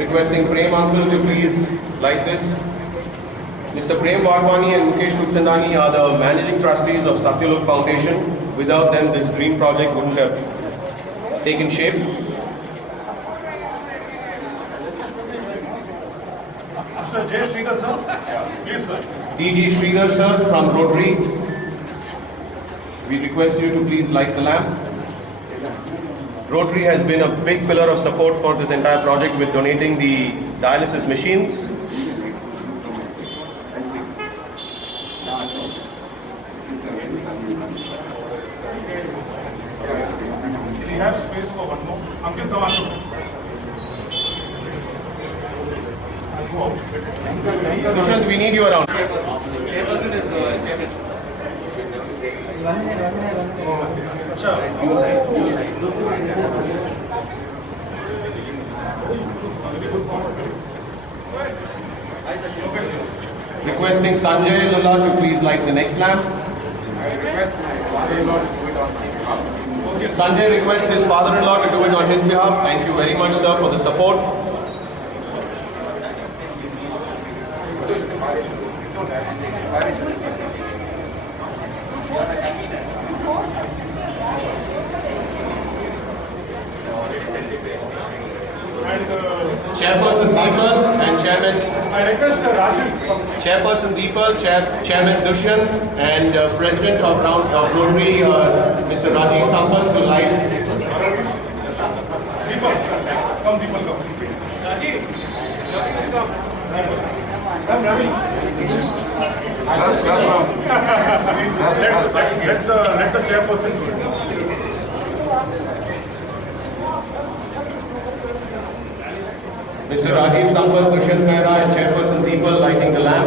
Requesting Prem uncle to please light this. Mr. Prem Wadhwani and Mukesh Gupchandani are the managing trustees of Satyalok Foundation. Without them, this green project wouldn't have taken shape. Mr. J. Sridhar sir, please sir. DG Sridhar sir from Rotary. We request you to please light the lamp. Rotary has been a big pillar of support for this entire project with donating the dialysis machines. We have space for one more. Ankit Tawassu. Dushant, we need you around. Requesting Sanjay Lulla to please light the next lamp. Sanjay requests his father-in-law to do it on his behalf. Thank you very much, sir, for the support. Chairperson Deepal and Chairman. I request Rajiv. Chairperson Deepal, Chairman Dushyant, and President of Rotary, Mr. Rajiv Sampan, to light. Deepal, come Deepal, come. Rajiv, come Ravi. Let the chairperson do it. Mr. Rajiv Sampan, Dushyant Mehra, and Chairperson Deepal lighting the lamp.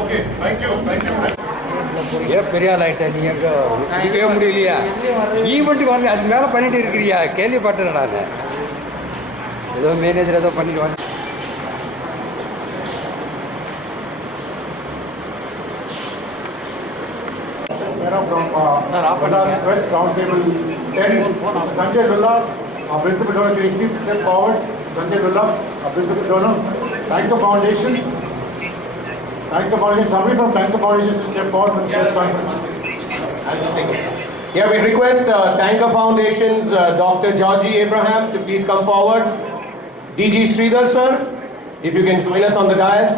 Okay, thank you. ஏன் பெரிய லைட்டை நீ எங்கே இருக்கவே முடியலையா event வாங்க அது மேலே பண்ணிட்டு இருக்கிறியா கேள்விப்பட்டேன் நான் ஏதோ மேனேஜர் ஏதோ பண்ணிட்டு வாங்க From Madras West Roundtable 10, Sanjay Lulla, our principal donor, can you please step forward? Sanjay Lulla, our principal donor. Tanker Foundations. Tanker Foundations, somebody from Tanker Foundations to step forward for the first time. Yeah, we request Tanker Foundation's Dr. Georgie Abraham to please come forward. DG Sridhar sir, if you can join us on the dais.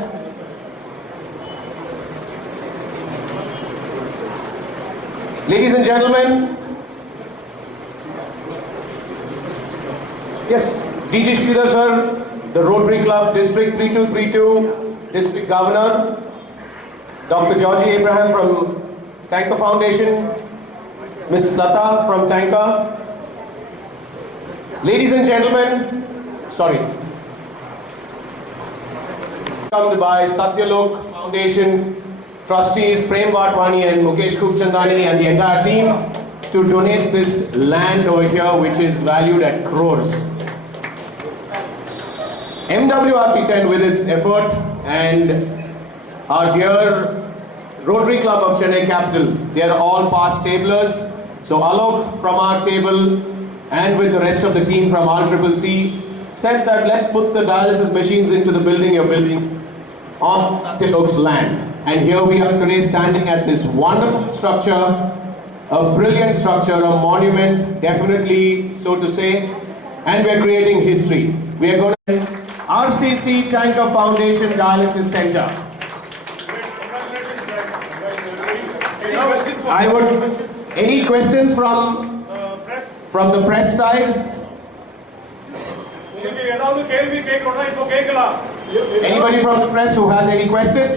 Ladies and gentlemen, yes, DG Sridhar sir, the Rotary Club District 3232 District Governor, Dr. Georgie Abraham from Tanker Foundation, Ms. Lata from Tanker. Ladies and gentlemen, sorry. Welcomed by Satyalok Foundation trustees Prem Wadhwani and Mukesh Gupchandani and the entire team to donate this land over here, which is valued at crores. MWRP10 with its effort and our dear Rotary Club of Chennai Capital, they are all past tablers. So Alok from our table and with the rest of the team from RCCC said that let's put the dialysis machines into the building you're building on Satyalok's land. And here we are today standing at this wonderful structure, a brilliant structure, a monument, definitely so to say, and we are creating history. We are going to RCC Tanker Foundation Dialysis Center. I would, any questions from the press side? Anybody from the press who has any questions?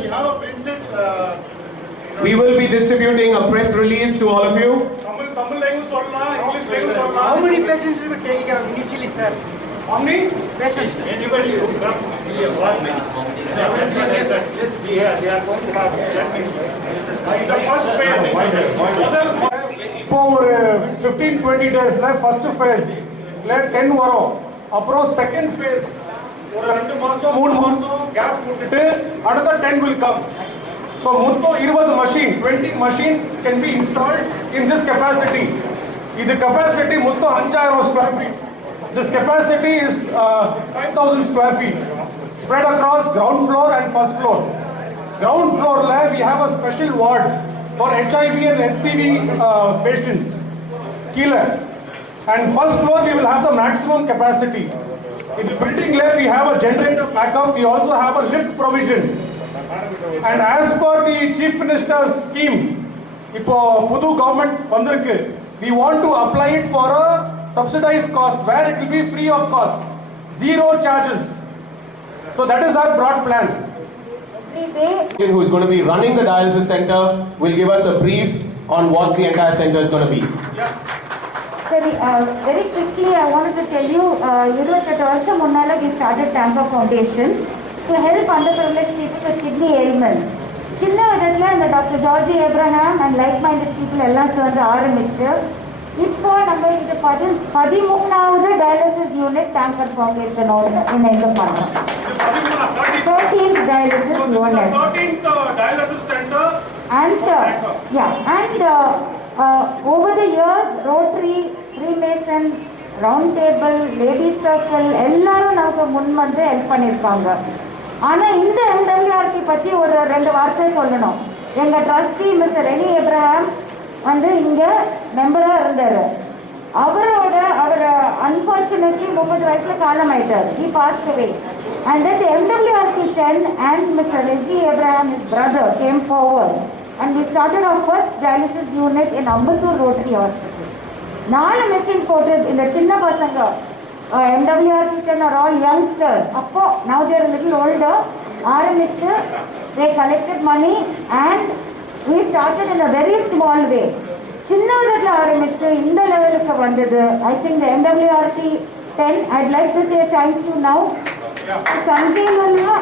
We will be distributing a press release to all of you. How many patients will be taken initially, sir? How many Patients. Anybody who comes here, one minute. Yes, they are going to have the first phase. இப்போ ஒரு 15-20 டேஸ்ல first face இல்ல 10 வரும். அப்புறம் second phase ஒரு 2 மாசம் 3 மாசம் gap விட்டுட்டு அடுத்த 10 will come. So மொத்தம் 20 machines, 20 machines can be installed in this capacity. The capacity motto 5000 square feet. This capacity is 5000 square feet spread across ground floor and first floor. Ground floor lab we have a special ward for HIV and HCV patients. Killer. And first floor we will have the maximum capacity. In the building lab we have a generator backup. We also have a lift provision. And as per the Chief Minister's scheme, இப்போ புது government வந்திருக்கு, we want to apply it for a subsidized cost where it will be free of cost, zero charges. So that is our broad plan. Who is going to be running the dialysis center will give us a brief on what the entire center is going to be. Sorry, very quickly I wanted to tell you, 28 வருஷம் முன்னால we started Tampa Foundation to help underprivileged people with kidney ailments. சின்ன விதத்தில் இந்த doctor George Abraham and like minded people எல்லாம் சேர்ந்து ஆரம்பிச்சு இப்போ நம்ம இது 13வது டயாலிசிஸ் யூனிட் டேங்கர் ஃபவுண்டேஷனோட இணைந்து பண்ணோம். 13th dialysis unit. 13th dialysis center. And over the years, Rotary, Freemason, Round Table, Ladies Circle எல்லாரும் நமக்கு முன் வந்து ஹெல்ப் பண்ணியிருக்காங்க. ஆனா இந்த MWRP பத்தி ஒரு 2 வார்த்தை சொல்லணும். எங்க ட்ரஸ்டி மிஸ்டர் ரெனி ஏப்ரஹாம் வந்து இங்க மெம்பரா இருந்தாரு. அவர் அன்பார்ச்சுனேட்லி 30 வயசுல காலம் ஆயிட்டார். He passed away. And then the MWRP 10 and Mr. Reggie Abraham, his brother, came forward and we started our first dialysis unit in Ambattur Rotary Hospital. 4 machine போட்டு இந்த சின்ன பசங்க MWRP 10 are all youngsters. Appo, now they are a little older. ஆரம்பிச்சு they collected money and we started in a very small way. சின்ன விதத்துல ஆரம்பிச்சு இந்த லெவலுக்கு வந்தது. I think the MWRP 10, I'd like to say thank you now. Sanjay Lulla,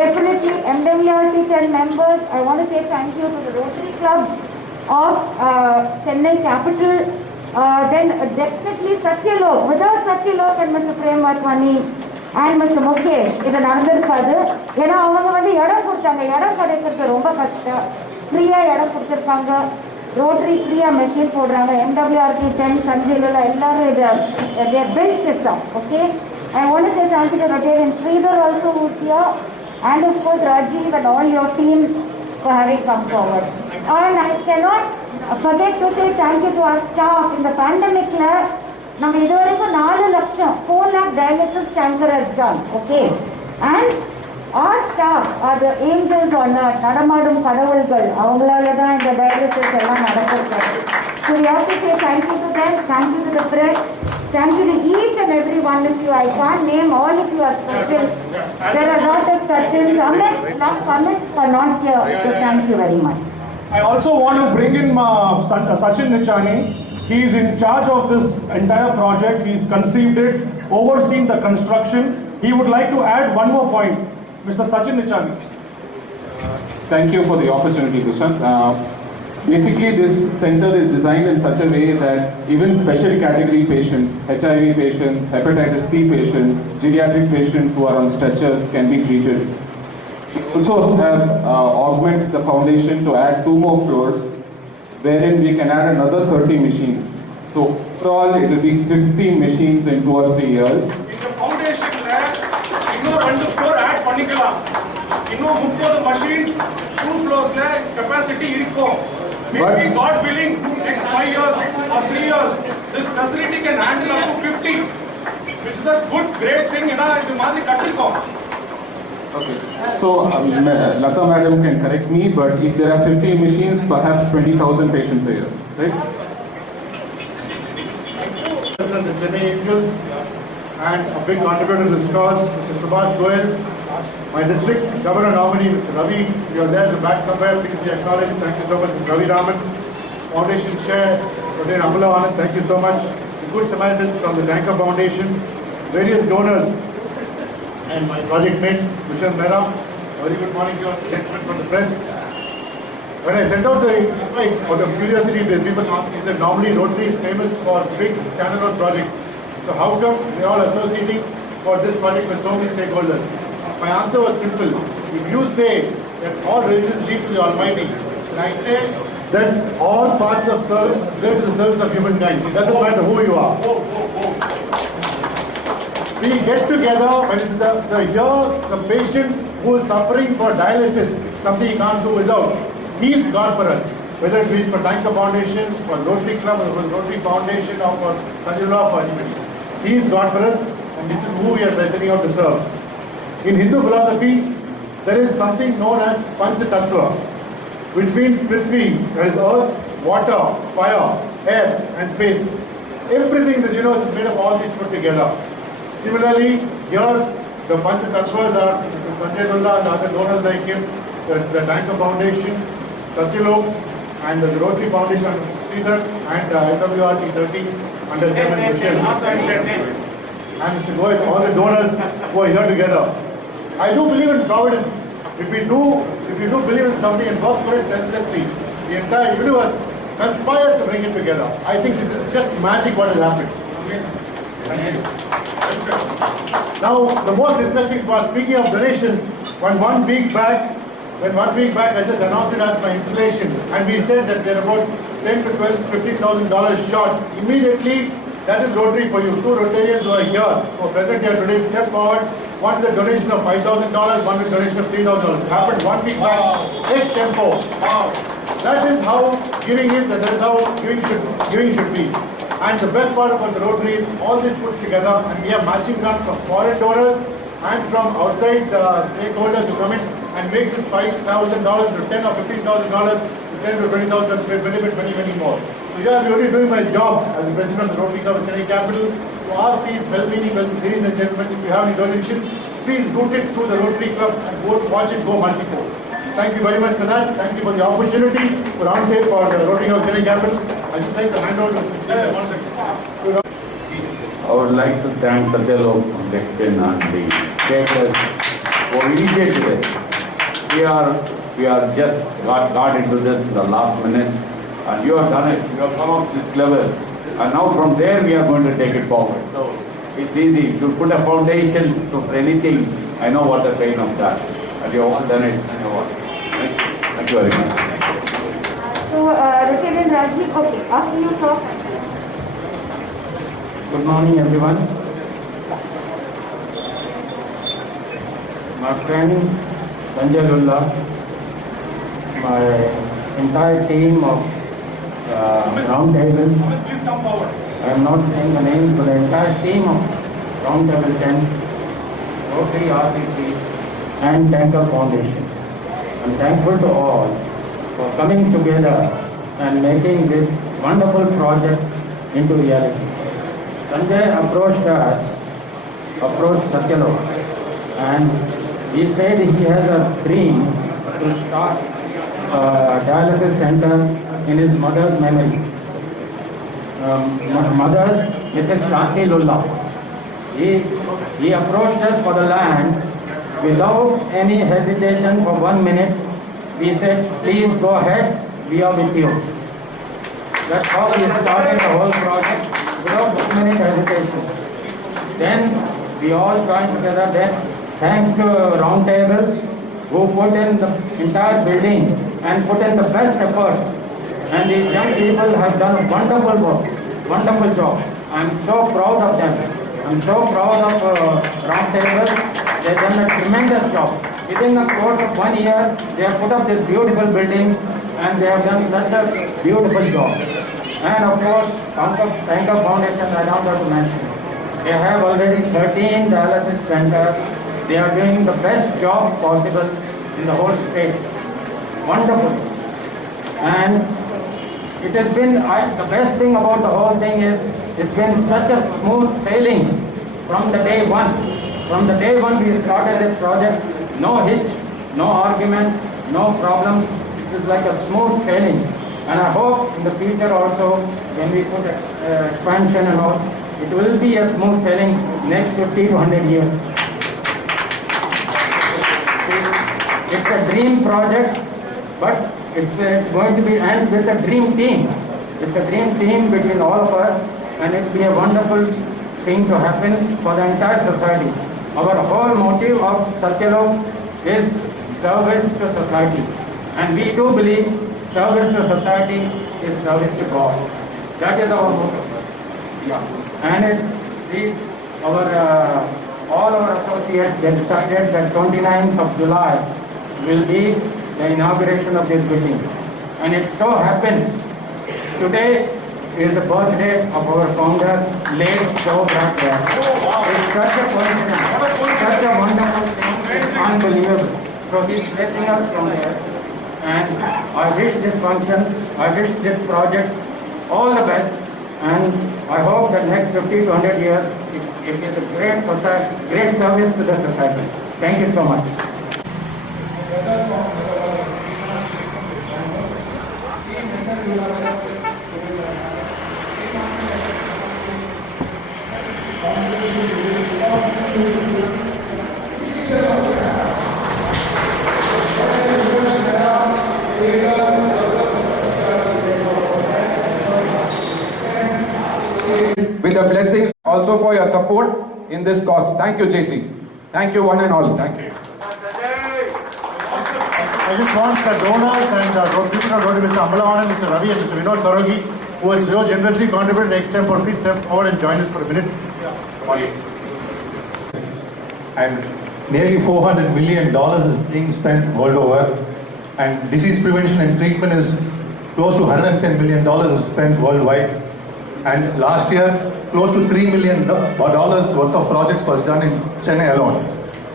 definitely MWRP 10 members. I want to say thank you to the Rotary Club of Chennai Capital. Then definitely Satyalok. Without Satyalok and Mr. Prem Vatwani and Mr. Mukesh, இது நடந்திருக்காது. ஏன்னா அவங்க வந்து இடம் கொடுத்தாங்க. இடம் கிடைக்கிறது ரொம்ப கஷ்டம். ஃப்ரீயா இடம் கொடுத்துருக்காங்க. ரோட்டரி ஃப்ரீயா மெஷின் போடுறாங்க. MWRP 10, Sanjay Lulla எல்லாரும் they built this up. Okay. I want to say thank you to Rotarian Sridhar also who's here, and of course Rajiv and all your team for having come forward. And I cannot forget to say thank you to our staff. In the pandemic நம்ம இதுவரைக்கும் 4 லட்சம் 4 lakh dialysis tanker has done. Okay. And our staff are the angels on earth. நடமாடும் கடவுள்கள். அவங்களால தான் இந்த dialysis எல்லாம் நடக்கிறது. So we have to say thank you to them. Thank you to the press. Thank you to each and every one of you. I can't name all of you as special. There are a lot of Sachins. Comments are not here. So thank you very much. I also want to bring in Sachin Nichani. He is in charge of this entire project. He's conceived it, overseen the construction. He would like to add one more point. Mr. Sachin Nichani. Thank you for the opportunity, Dushan. Basically, this center is designed in such a way that even special category patients, HIV patients, hepatitis C patients, geriatric patients who are on stretchers can be treated. We also have augmented the foundation to add 2 more floors, wherein we can add another 30 machines. So overall, it will be 50 machines in 2 or 3 years. In the foundation இன்னும் 2 floor add பண்ணிக்கலாம். இன்னும் 30 machines 2 floors capacity இருக்கும். Maybe God willing, next 5 years or 3 years, this facility can handle up to 50, which is a good, great thing. இது மாதிரி கட்டிருக்கோம். Okay. So, Lata madam can correct me, but if there are 50 machines, perhaps 20,000 patients a year, right? The Chennai Angels and a big contributor to this cause, Mr. Subhash Goyal, my district governor nominee, Mr. Ravi, you are there in the back somewhere, please be acknowledged. Thank you so much, Mr. Ravi Raman. Foundation Chair, Dr. Amala Anand, thank you so much. The Good Samaritans from the Tanker Foundation, various donors, and my project mate, Vishal Mehra. Very good morning to you, gentlemen from the press. When I sent out the invite out of curiosity, people asked me, said normally Rotary is famous for big standalone projects. So how come they are all associating for this project with so many stakeholders? My answer was simple. If you say that all religions lead to the Almighty, and I say that all parts of service relate to the service of humankind. It doesn't matter who you are. We get together when it's the patient who is suffering for dialysis, something he can't do without. He is God for us. Whether it is for Tanker Foundation, for Rotary Club, or for Rotary Foundation, or for Sanjula, for anybody. He is God for us, and this is who we are setting out to serve. In Hindu philosophy, there is something known as Pancha Tattva, which means Prithvi, that is earth, water, fire, air, and space. Everything in the universe is made of all these put together. Similarly, here the Pancha Tattvas are Mr. Sanjay Lulla and other donors like him, the Tanker Foundation, Satyalok, and the Rotary Foundation under Sridhar, and IWRT 30 under Chairman Michelle. And Mr. Goyal, all the donors who are here together. I do believe in providence. If we do believe in something and work for it selflessly, the entire universe conspires to bring it together. I think this is just magic what has happened. Now, the most interesting part, speaking of donations, when one week back I just announced it at my installation, and we said that we are about $10,000 to $12,000, $15,000 short. Immediately, that is Rotary for you. Two Rotarians who are here, who are present here today, step forward. One is a donation of $5,000, one is a donation of $3,000. It happened 1 week back, ex tempo. That is how giving is, and that is how giving should be. And the best part about the Rotary is all this puts together, and we have matching grants from foreign donors and from outside stakeholders who come in and make this $5,000 to $10,000 or $15,000 to $10,000 to $20,000 to benefit many more. So yeah, I'm really doing my job as the president of the Rotary Club of Chennai Capital to ask these well-meaning ladies and gentlemen, if you have any donations, please route it through the Rotary Club and go watch it go multiple. Thank you very much for that. Thank you for the opportunity for roundtable for the Rotary Club of Chennai Capital. I just like to hand over to I would like to thank Satyalok Foundation and the stakeholders for initiating this. We are just got into this in the last minute, and you have done it. You have come up this level, and now from there we are going to take it forward. So it's easy to put a foundation to anything. I know what the pain of that, and you have all done it. Thank you very much. So, Rotarian Rajiv, okay, after you talk. Good morning, everyone. My friend Sanjay Lulla, my entire team of Roundtable. Please come forward. I am not saying the name, but the entire team of Roundtable 10, Rotary RCC, and Tanker Foundation. I'm thankful to all for coming together and making this wonderful project into reality. Sanjay approached Satyalok, and he said he has a dream to start a dialysis center in his mother's memory. Mother, Mrs. Shanti Lulla. He approached us for the land without any hesitation for 1 minute. We said, please go ahead, we are with you. That's how we started the whole project without 1 minute hesitation. Then we all joined together. Then thanks to Roundtable, who put in the entire building and put in the best efforts. And these young people have done a wonderful work, wonderful job. I'm so proud of them. I'm so proud of Roundtable. They've done a tremendous job. Within the course of 1 year, they have put up this beautiful building, and they have done such a beautiful job. And of course, Tanker Foundation, I don't have to mention. They have already 13 dialysis centers. They are doing the best job possible in the whole state. Wonderful. And it has been, the best thing about the whole thing is, it's been such a smooth sailing from the day one. From the day one we started this project, no hitch, no argument, no problem. It is like a smooth sailing. And I hope in the future also, when we put expansion and all, it will be a smooth sailing next 50 to 100 years. It's a dream project, but it's going to be end with a dream team. It's a dream team between all of us, and it will be a wonderful thing to happen for the entire society. Our whole motive of Satyalok is service to society. And we do believe service to society is service to God. That is our motto. Yeah. And all our associates, they decided that 29th of July will be the inauguration of this building. And it so happens, today is the birthday of our founder, late Joe Bradley. It's such a coincidence, such a wonderful thing, it's unbelievable. So he's blessing us from here. And I wish this function, I wish this project all the best. And I hope that next 50 to 100 years, it is a great society, great service to the society. Thank you so much. With the blessings also for your support in this cause. Thank you, JC. Thank you, one and all. Thank you. I just want the donors and people are going to Mr. Ambalavan, Mr. Ravi and Mr. Vinod Sarogi, who has so generously contributed next time, please step forward and join us for a minute. And nearly $400 million is being spent world over, and disease prevention and treatment is close to $110 million is spent worldwide. And last year, close to $3 million worth of projects was done in Chennai alone.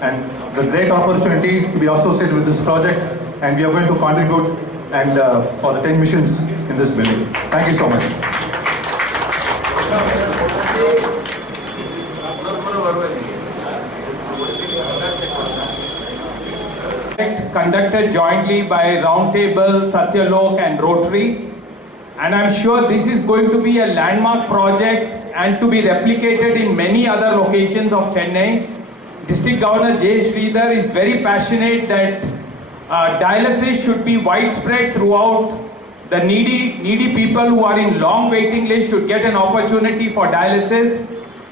And it's a great opportunity to be associated with this project, and we are going to contribute and for the 10 missions in this building. Thank you so much. Conducted jointly by Roundtable, Satyalok and Rotary. And I'm sure this is going to be a landmark project and to be replicated in many other locations of Chennai. District Governor J. Sridhar is very passionate that dialysis should be widespread throughout. The needy people who are in long waiting list should get an opportunity for dialysis.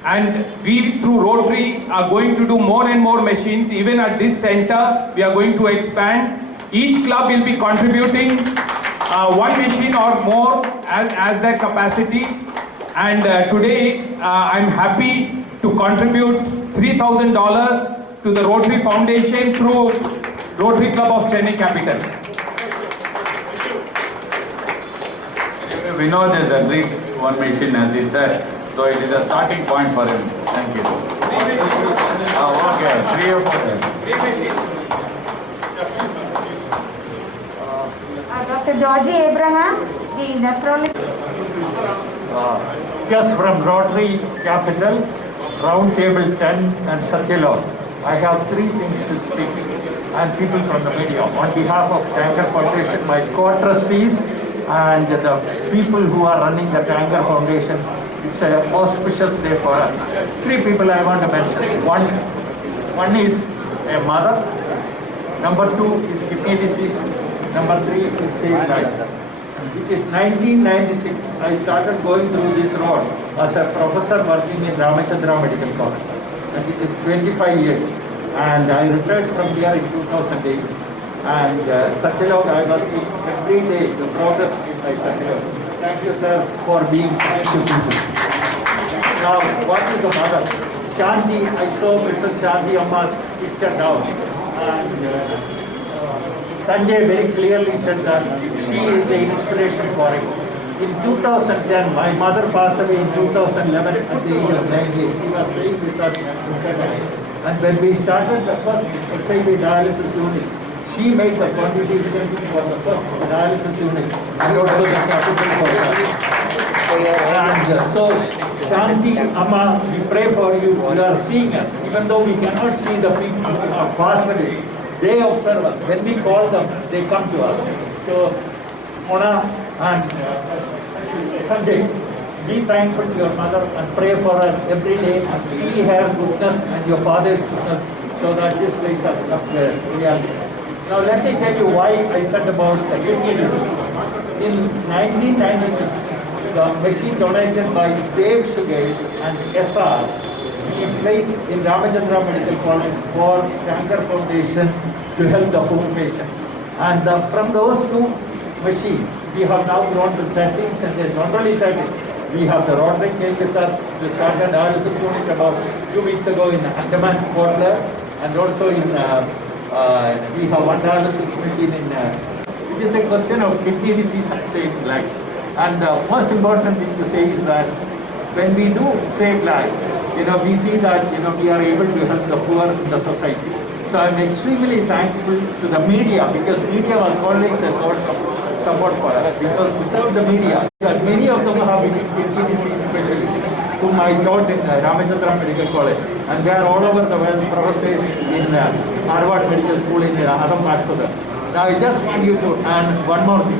And we through Rotary are going to do more and more machines. Even at this center, we are going to expand. Each club will be contributing one machine or more as their capacity. And today, I'm happy to contribute $3,000 to the Rotary Foundation through Rotary Club of Chennai Capital. Vinod has agreed one machine, as he said, so it is a starting point for him. Thank you. Okay, 3 or 4 then. Dr. Georgie Abraham, the nephrologist. Just from Rotary Capital, Roundtable 10 and Satyalok. I have 3 things to speak, and people from the media. On behalf of Tanker Foundation, my co-trustees and the people who are running the Tanker Foundation, it's an auspicious day for us. 3 people I want to mention. One is a mother. Number 2 is kidney disease. Number 3 is saved life. It is 1996. I started going through this road as a professor working in Ramachandra Medical College. And it is 25 years. And I retired from here in 2008. And Satyalok, I was seeing every day the progress in my Satyalok. Thank you, sir, for being kind to people. Now, what is the mother? Shanti, I saw Mrs. Shanti Amma's picture now. And Sanjay very clearly said that she is the inspiration for it. In 2010, my mother passed away in 2011 at the age of 98. She was staying with us in Chennai. And when we started the first HIV dialysis unit, she made the contribution for the first dialysis unit. And also the capital for that. And so, Shanti, Amma, we pray for you. You are seeing us. Even though we cannot see the people who are passed away, they observe us. When we call them, they come to us. So, Mona and Sanjay, be thankful to your mother and pray for her every day and see her goodness and your father's goodness so that this place has come to reality. Now let me tell you why I said about the kidney disease. In 1996, the machine donated by Dave Sugesh and SR we placed in Ramachandra Medical College for Tanker Foundation to help the poor patient. And from those 2 machine. We have now grown to 13 centers, not only 13. We have the Rotary came with us to start an dialysis unit about 2 weeks ago in Andaman, Portland, and also in we have one dialysis machine in. It is a question of kidney disease and saving life. And the most important thing to say is that when we do save life, we see that we are able to help the poor in the society. So I'm extremely thankful to the media because media was always a source of support for us. Because without the media, many of them have kidney disease specialists whom I taught in Ramachandra Medical College, and they are all over the world professors in Harvard Medical School in other parts of the world. Now I just want you to add one more thing.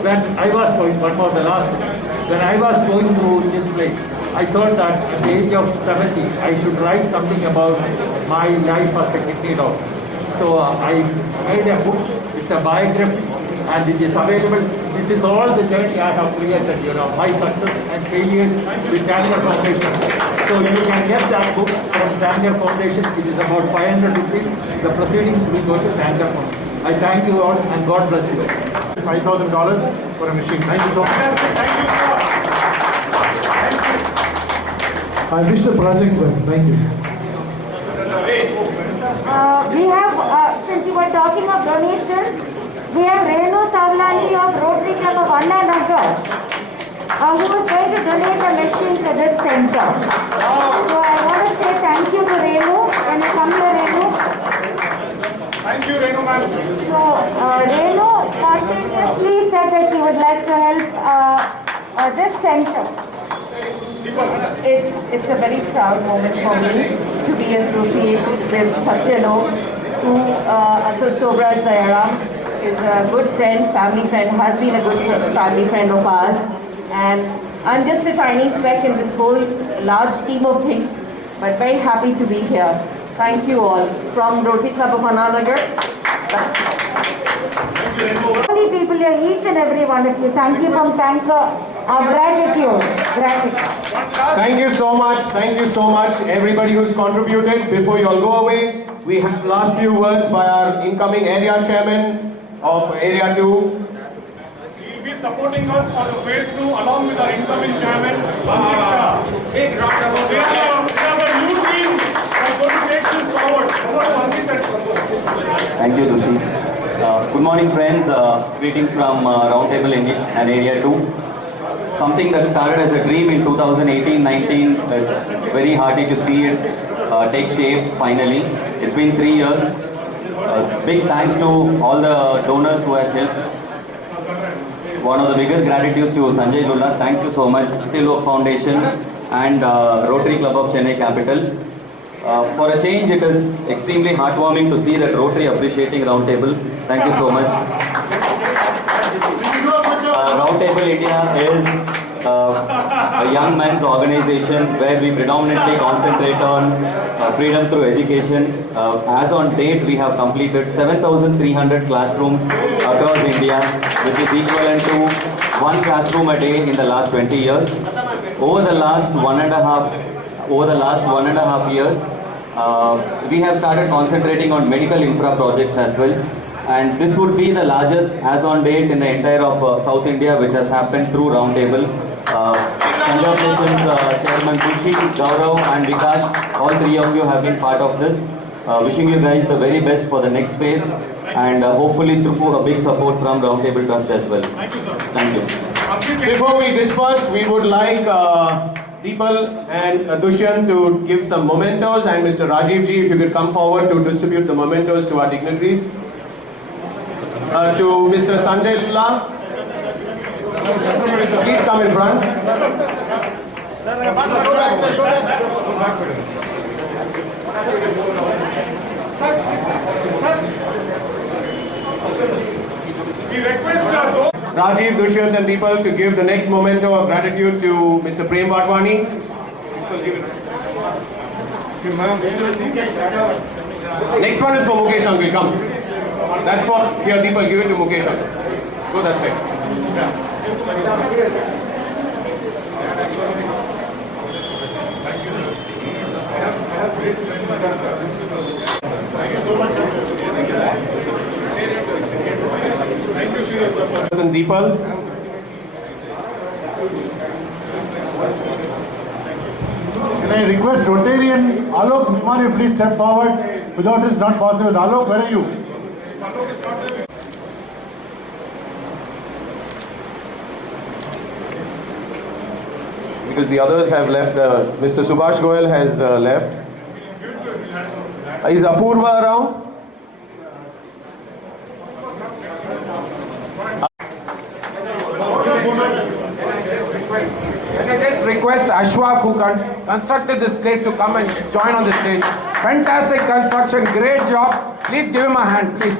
When I was going, when I was going through this place, I thought that at the age of 70, I should write something about my life as a kidney doctor. So I made a book, it's a biography, and it is available. This is all the journey I have created, my success and failures with Tanker Foundation. So you can get that book from Tanker Foundation. It is about 500 rupees. The proceedings will go to Tanker Foundation. I thank you all and God bless you. $5,000 for a machine. Thank you so much. I wish the project well. Thank you. We have, since you were talking of donations, we have Renu Savlani of Rotary Club of Anna Nagar, who is going to donate a machine to this center. So I want to say thank you to Renu. Can you come here, Renu? Thank you, Renu ma'am. So Renu spontaneously said that she would like to help this center. It's a very proud moment for me to be associated with Satyalok, who Atul Sobraj Dayaram is a good friend, family friend, has been a good family friend of ours. And I'm just a tiny speck in this whole large scheme of things, but very happy to be here. Thank you all. From Rotary Club of Anna Nagar. Many people here, each and every one of you. Thank you from Tanker. Our gratitude. Thank you so much. Thank you so much, everybody who's contributed. Before you all go away, we have last few words by our incoming area chairman of Area 2. He will be supporting us for the phase 2 along with our incoming chairman, Amit Shah. Big round of applause. We have a new team that's going to take this forward. Thank you, Dushi. Good morning, friends. Greetings from Roundtable and Area 2. Something that started as a dream in 2018-19. It's very hearty to see it take shape finally. It's been 3 years. Big thanks to all the donors who has helped us. One of the biggest gratitudes to Sanjay Lulla. Thank you so much. Satyalok Foundation and Rotary Club of Chennai Capital. For a change, it is extremely heartwarming to see that Rotary appreciating Roundtable. Thank you so much. Roundtable India is a young man's organization where we predominantly concentrate on freedom through education. As on date, we have completed 7,300 classrooms across India, which is equivalent to 1 classroom a day in the last 20 years. Over the last one and a half years, we have started concentrating on medical infra projects as well. And this would be the largest as on date in the entire of South India, which has happened through Roundtable. Congratulations, Chairman Dushi, Gaurav and Vikash. All three of you have been part of this. Wishing you guys the very best for the next phase and hopefully through a big support from Roundtable Trust as well. Thank you. Before we disperse, we would like Deepal and Dushyant to give some mementos, and Mr. Rajiv ji, if you could come forward to distribute the mementos to our dignitaries. To Mr. Sanjay Lulla, please come in front. We request Rajiv, Dushyant and Deepal to give the next memento of gratitude to Mr. Prem Wadhwani. Next one is for Mukesh Uncle, come. That's for, here Deepal, give it to Mukesh Uncle. Go that side. Thank you. serious efforts. And Deepal. Can I request Rotarian Alok Vimani please step forward? Without this, not possible. Alok, where are you? Because the others have left. Mr. Subhash Goyal has left. Is Apurva around? Can I just request Ashwak, who constructed this place, to come and join on the stage? Fantastic construction, great job. Please give him a hand, please.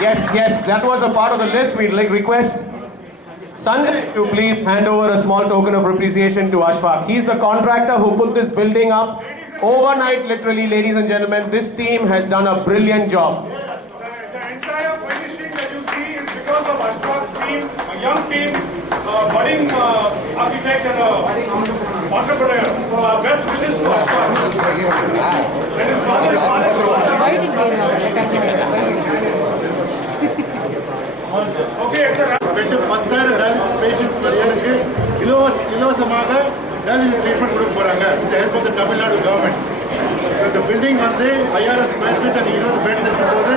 Yes, that was a part of the list. We'd like request Sanjay to please hand over a small token of appreciation to Ashfaq. He's the contractor who put this building up overnight, literally, ladies and gentlemen. This team has done a brilliant job. The entire finishing that you see is because of Ashfaq's team, a young team, budding architect and entrepreneur. So our best wishes to Ashfaq. And his father பெற்று 10,000 dialysis patients per year க்கு இலவசமாக dialysis treatment கொடுக்க போறாங்க. With the help of the Tamil Nadu government. So the building வந்து 5000 square feet and 20 beds இருக்கும்போது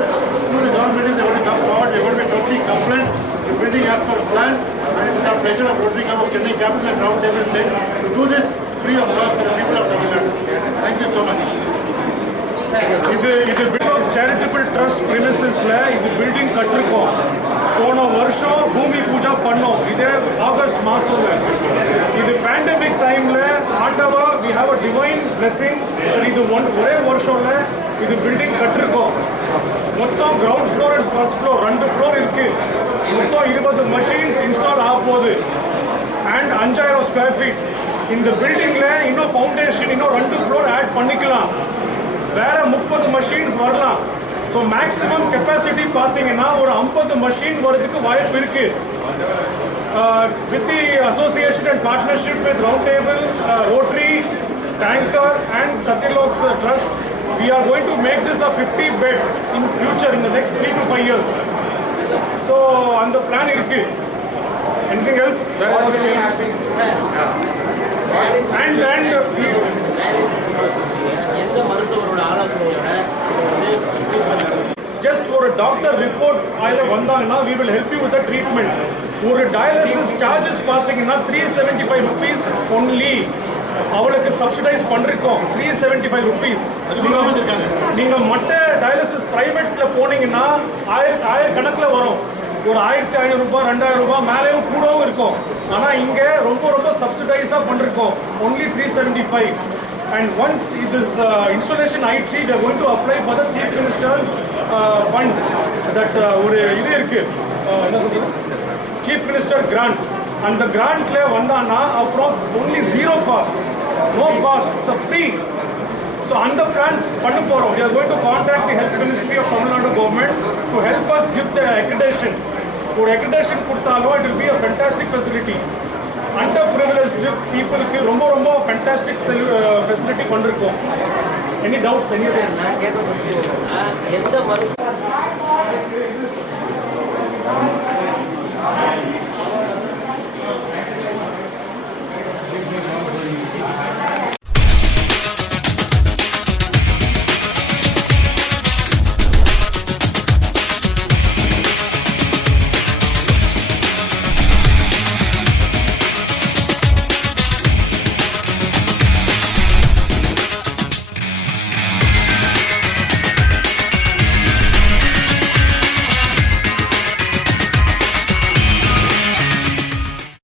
the government is going to come forward. They are going to be totally compliant. The building as per plan, and it is our pleasure of Rotary Club of Chennai Capital and Round Table to do this free of cost for the people of Tamil Nadu. Thank you so much. இது charitable trust பிரிமிசஸ்ல இது building கட்டிருக்கோம். போன வருஷம் பூமி பூஜா பண்ணோம். இதே August மாசம்ல. இது pandemic டைம்ல ஆண்டவா we have a divine blessing. இது ஒரே வருஷம்ல இது பில்டிங் கட்டிருக்கோம். மொத்தம் ground floor and first floor 2 floor இருக்கு. மொத்தம் 20 மெஷின்ஸ் இன்ஸ்டால் ஆக போகுது. And 5000 square feet. இந்த பில்டிங்ல இன்னும் ஃபவுண்டேஷன் இன்னும் 2 ஃப்ளோர் ஆட் பண்ணிக்கலாம். வேற 30 மெஷின்ஸ் வரலாம். ஸோ மேக்ஸிமம் கெப்பாசிட்டி பார்த்தீங்கன்னா ஒரு 50 மெஷின் வரதுக்கு வாய்ப்பு இருக்கு. With the association and partnership with Round Table, Rotary, Tanker and Satyaloks trust, we are going to make this a 50 bed in future in the next 3 to 5 years. So அந்த plan இருக்கு. Anything else? And just for a doctor report ஆயில வந்தாங்கன்னா we will help you with the treatment. ஒரு dialysis charges பார்த்தீங்கன்னா 375 rupees only. அவளுக்கு subsidise பண்ணிருக்கோம் 375 rupees. நீங்க மற்ற டயாலிசிஸ் பிரைவேட்ல போனீங்கன்னா ஆயிரக்கணக்கில் வரும். ஒரு 1500 ரூபாய் 2000 ரூபாய் மேலேயும் கூடவும் இருக்கும். ஆனா இங்க ரொம்ப சப்சிடைஸ்டா பண்ணிருக்கோம். only 375. And once this installation I3, we are going to apply for the Chief Minister's fund. That ஒரு இது இருக்கு, என்ன சொல்றது, Chief Minister grant. And the grantல வந்தானா அப்புறம் only zero cost, no cost, it's free. So அந்த plan பண்ண போறோம். We are going to contact the Health Ministry of Tamil Nadu government to help us give the accreditation. ஒரு accreditation கொடுத்தாலும் it will be a fantastic facility. Underprivileged people க்கு ரொம்ப fantastic facility பண்ணிருக்கோம். Any doubts? Anything? எந்த